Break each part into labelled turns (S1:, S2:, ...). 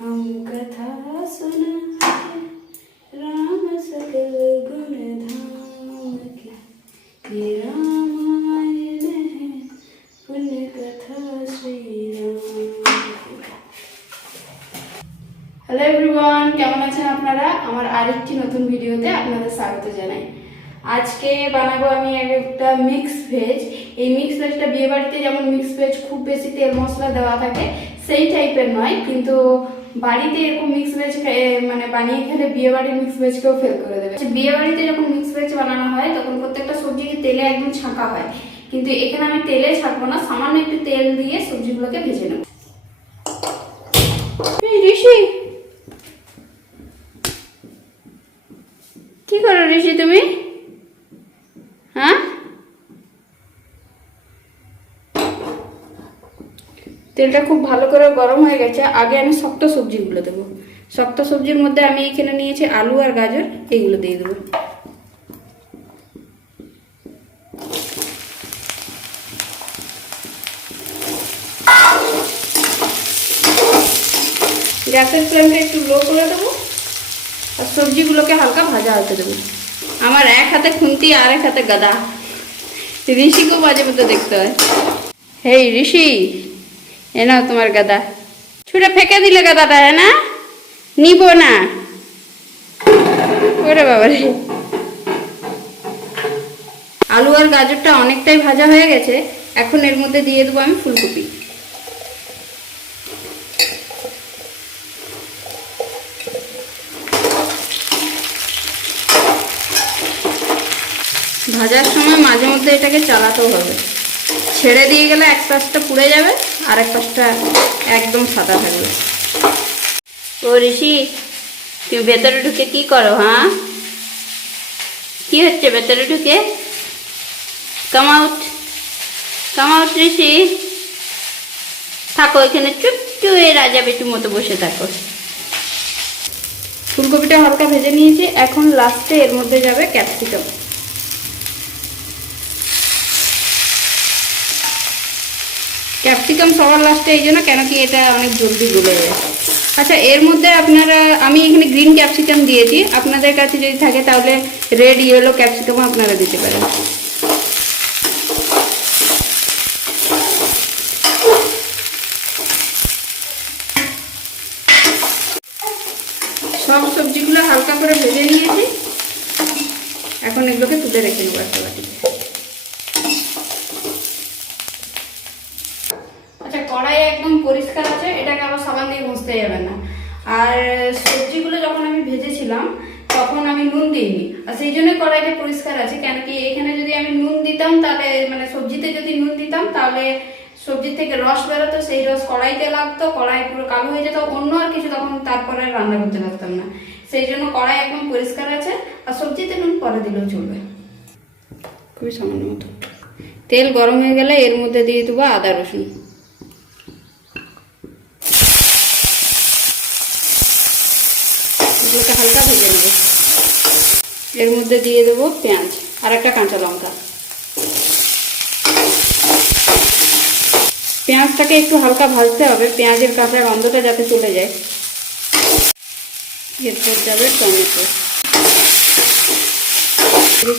S1: हम कथा सुनाते राम सकल गुण धाम की ये रामायण है पुण्य कथा श्री राम হ্যালো এভরিওয়ান কেমন আছেন আপনারা আমার আরেকটি নতুন ভিডিওতে আপনাদের স্বাগত জানাই আজকে বানাবো আমি একটা মিক্স ভেজ এই মিক্স ভেজটা বিয়ে বাড়িতে যেমন মিক্স ভেজ খুব বেশি তেল মশলা দেওয়া থাকে সেই টাইপের নয় কিন্তু বাড়িতে এরকম মিক্স ভেজ মানে বানিয়ে খেলে বিয়ে বাড়ির মিক্স ভেজকেও ফেল করে দেবে। আচ্ছা, বিয়ে বাড়িতে যখন মিক্স ভেজ বানানো হয় তখন প্রত্যেকটা সবজিকে তেলে একদম ছাঁকা হয়। কিন্তু এখানে আমি তেলে ছাঁকবো না সামান্য একটু তেল দিয়ে সবজিগুলোকে ভেজে নেব। কি করো ঋষি তুমি? হ্যাঁ? তেলটা খুব ভালো করে গরম হয়ে গেছে। আগে আমি শক্ত সবজিগুলো দেবো। শক্ত সবজির মধ্যে আমি এখানে নিয়েছি আলু আর গাজর, এইগুলো দিয়ে দেবো। গ্যাসের ফ্লেমটা একটু লো করে দেবো আর সবজিগুলোকে হালকা ভাজা হতে দেবো। আমার এক হাতে খুন্তি আর এক হাতে গাদা। ঋষিকেও মাঝে মধ্যে দেখতে হয়। হেই, ঋষি! এ নাও তোমার গাদা। ছুটে ফেঁকে দিলে গাদাটা হ্যাঁ না? নিব না। ওরে বাবা রে আলু আর গাজরটা অনেকটাই ভাজা হয়ে গেছে, এখন এর মধ্যে দিয়ে দেবো আমি ফুলকপি। ভাজার সময় মাঝে মধ্যে এটাকে চালাতেও হবে। ছেড়ে দিয়ে গেলে এক পাশটা পুড়ে যাবে। আর এক পাশটা একদম সাদা থাকবে ও ঋষি, তুমি ভেতরে ঢুকে কি করো হ্যাঁ? কি হচ্ছে ভেতরে ঢুকে? Come out come out Rishi. থাকো এখানে চুপ এ রাজা বেটুর মতো বসে থাকো। ফুলকপিটা হালকা ভেজে নিয়েছি, এখন লাস্টে এর মধ্যে যাবে ক্যাপসিকাম। ক্যাপসিকাম সবার লাস্টে এই জন্য কেন কি এটা অনেক জলদি গলে যায়। আচ্ছা এর মধ্যে আপনারা, আমি এখানে গ্রিন ক্যাপসিকাম দিয়েছি। আপনাদের কাছে যদি থাকে তাহলে রেড ইয়েলো ক্যাপসিকাম আপনারা দিতে পারেন। সব সবজিগুলো হালকা করে ভেজে নিয়েছি। এখন এগুলোকে তুলে রেখে নেব একটা বাটিতে আচ্ছা কড়াই একদম পরিষ্কার আছে এটাকে আবার সাবান দিয়ে মুছতে যাবে না আর সবজিগুলো যখন আমি ভেজেছিলাম, তখন আমি নুন দিইনি। আর সেই জন্য কড়াইটা পরিষ্কার আছে। কেন কি এখানে যদি আমি নুন দিতাম, তাহলে মানে সবজিতে যদি নুন দিতাম, তাহলে সবজির থেকে রস বেরোতো, সেই রস কড়াইতে লাগতো, কড়াই পুরো কালো হয়ে যেত, অন্য আর কিছু তখন তারপরে রান্না করতে পারতাম না। সেই জন্য কড়াই একদম পরিষ্কার আছে, আর সবজিতে নুন পরে দিলেও চলবে। খুবই সামান্য মতো। তেল গরম হয়ে গেলে এর মধ্যে দিয়ে দেবো আদা রসুন এগুলোকে হালকা ভেজে নেব এর মধ্যে দিয়ে দেবো পেঁয়াজ আর একটা কাঁচা লঙ্কা। পেঁয়াজটাকে একটু হালকা ভাজতে হবে, পেঁয়াজের কাঁচা গন্ধটা যাতে চলে যায়। এরপর যাবে টমেটো।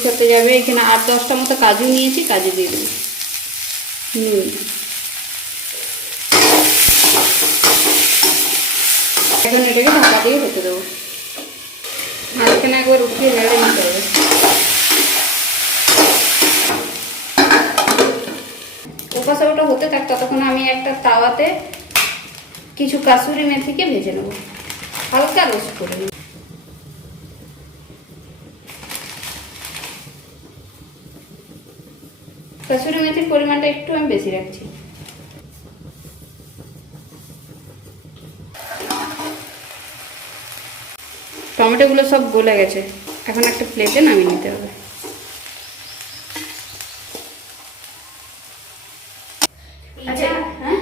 S1: সাথে যাবে এখানে আট দশটা মতো কাজু নিয়েছি, কাজু দিয়ে দেবো। নুন। এখন এটাকে ঢাকা দিয়ে হতে দেবো। মাঝখানে একবার উঠিয়ে নেড়ে নিতে হবে। ওপাশে ওটা হতে থাক, ততক্ষণ আমি একটা তাওয়াতে কিছু কাসুরি মেথিকে ভেজে নেব। হালকা রোস্ট করে নেব কাসুরি মেথির পরিমাণটা একটু আমি বেশি রাখছি। টমেটোগুলো সব গলে গেছে। এখন একটা প্লেটে নামিয়ে নিতে হবে। হ্যাঁ?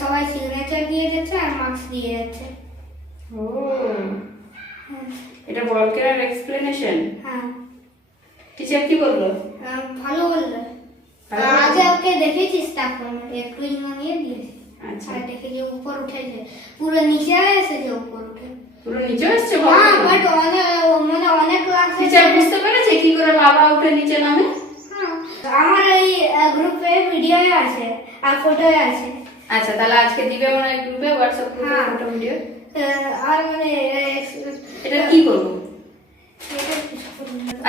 S2: সবাই সিগনেচার দিয়ে যাচ্ছে আর মার্কস দিয়ে যাচ্ছে
S1: ও এটা এক্সপ্লেনেশন
S2: হ্যাঁ।
S1: টিচার কি বলল?
S2: ভালো বলল। দেখেছিস তারপর একটু নিয়ে দিয়েছি
S1: আচ্ছা।
S2: আর দেখে যে উপর উঠেছে পুরো নিচে এসেছে উপর উঠে।
S1: পুরো নিচে আসছে
S2: হ্যাঁ বাট অনেক মানে অনেক ক্লাস
S1: টিচার বুঝতে পেরেছে কি করে বাবা উঠে নিচে নামে?
S2: আমার এই গ্রুপে ভিডিও আছে আর ফটো আছে।
S1: আচ্ছা তাহলে আজকে দিবে মনে হয় গ্রুপে হোয়াটসঅ্যাপ গ্রুপে
S2: হ্যাঁ।
S1: ফটো ভিডিও
S2: আর মানে
S1: এটা কি করব।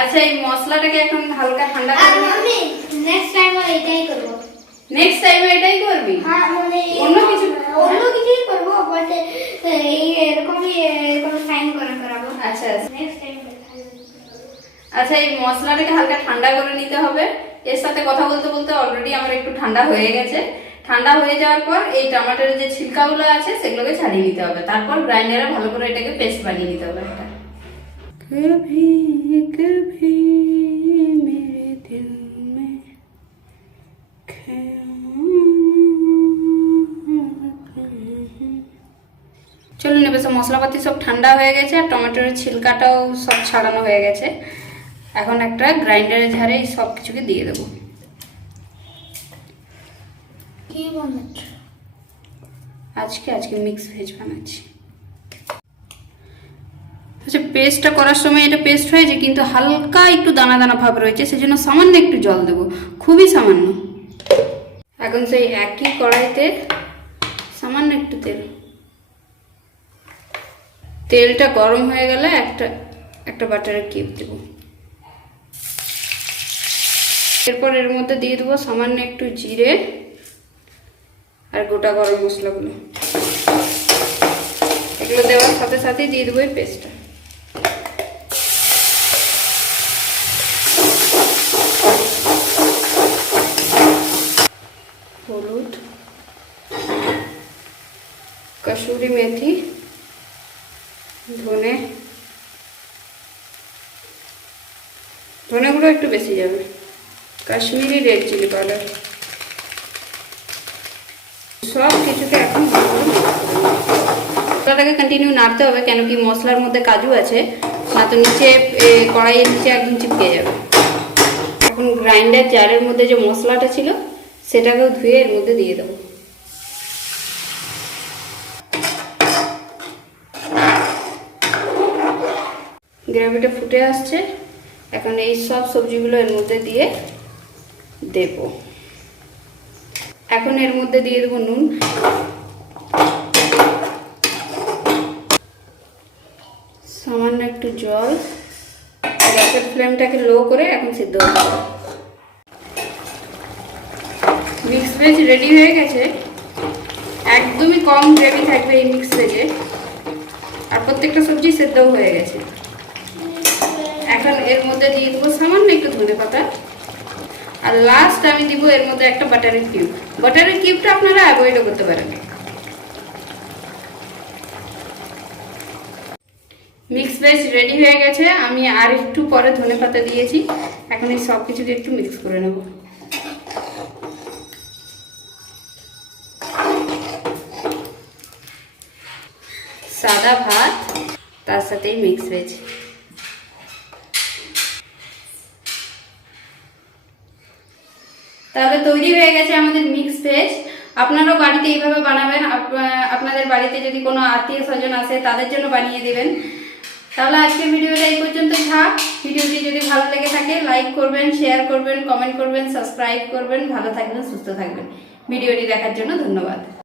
S1: আচ্ছা এই মশলাটাকে এখন হালকা ঠান্ডা করে
S2: আমি নেক্সট টাইম এটাই করব।
S1: নেক্সট টাইম এটাই করবি?
S2: হ্যাঁ মানে
S1: অন্য কিছু?
S2: অন্য কিছুই করব বাট এই এরকমই এরকম সাইন করে করাবো
S1: আচ্ছা
S2: নেক্সট টাইম
S1: আচ্ছা এই মশলাটাকে হালকা ঠান্ডা করে নিতে হবে। এর সাথে কথা বলতে বলতে অলরেডি আমার একটু ঠান্ডা হয়ে গেছে। ঠান্ডা হয়ে যাওয়ার পর এই টমেটোর যে ছিলকাগুলো আছে সেগুলোকে ছাড়িয়ে নিতে হবে। তারপর গ্রাইন্ডারে ভালো করে এটাকে পেস্ট বানিয়ে নিতে হবে এটা মশলাপাতি সব ঠান্ডা হয়ে গেছে আর টমেটোর ছিলকাটাও সব ছাড়ানো হয়ে গেছে। এখন একটা গ্রাইন্ডারের ঝাড়ে সব কিছুকে দিয়ে দেবো।
S2: কি বানাচ্ছ
S1: আজকে আজকে মিক্স ভেজ বানাচ্ছি। আচ্ছা পেস্টটা করার সময় এটা পেস্ট হয়েছে কিন্তু হালকা একটু দানা দানা ভাব রয়েছে সেজন্য সামান্য একটু জল দেবো। খুবই সামান্য। এখন সেই একই কড়াইতে সামান্য একটু তেল। তেলটা গরম হয়ে গেলে একটা একটা বাটারের কিপ দেবো। এরপর এর মধ্যে দিয়ে দেবো সামান্য একটু জিরে আর গোটা গরম মশলাগুলো। এগুলো দেওয়ার সাথে সাথে দিয়ে দেবো এই পেস্টটা হলুদ, কসুরি মেথি ধনেগুলো একটু বেশি যাবে। Kashmiri red chilli powder. সব কিছুকে এখন। মশলাটাকে কন্টিনিউ নাড়তে হবে, কেন কি মশলার মধ্যে কাজু আছে না তো নিচে কড়াইয়ের নিচে একদম চিপকে যাবে। এখন গ্রাইন্ডার জারের মধ্যে যে মশলাটা ছিল, সেটাকেও ধুয়ে এর মধ্যে দিয়ে দেবো। গ্রেভিটা ফুটে আসছে। এখন এই সব সবজিগুলো এর মধ্যে দিয়ে দেবো। এখন এর মধ্যে দিয়ে দেবো নুন। সামান্য একটু জল। গ্যাসের ফ্লেমটাকে লো করে এখন সিদ্ধ মিক্স ভেজ রেডি হয়ে গেছে। একদমই কম গ্রেভি থাকবে এই মিক্স ভেজে। আর প্রত্যেকটা সবজি সেদ্ধও হয়ে গেছে। এখন এর মধ্যে দিয়ে দেবো সামান্য একটু ধনে পাতা। আর লাস্ট আমি দিব এর মধ্যে একটা বাটারের কিউব বাটারের কিউবটা আপনারা অ্যাভয়েডও করতে পারেন। মিক্স ভেজ রেডি হয়ে গেছে। আমি আর একটু পরে ধনে পাতা দিয়েছি। এখন এই সব কিছুকে একটু মিক্স করে নেব। সাদা ভাত, তার সাথেই মিক্স ভেজ তাহলে তৈরি হয়ে গেছে আমাদের মিক্স ভেজ আপনারাও বাড়িতে এইভাবে বানাবেন। আপ- আপনাদের বাড়িতে যদি কোনো আত্মীয় স্বজন আসে, তাদের জন্য বানিয়ে দেবেন। তাহলে আজকের ভিডিওটা এই পর্যন্ত থাক। ভিডিওটি যদি ভালো লেগে থাকে লাইক করবেন শেয়ার করবেন কমেন্ট করবেন সাবস্ক্রাইব করবেন। ভালো থাকবেন, সুস্থ থাকবেন। ভিডিওটি দেখার জন্য ধন্যবাদ।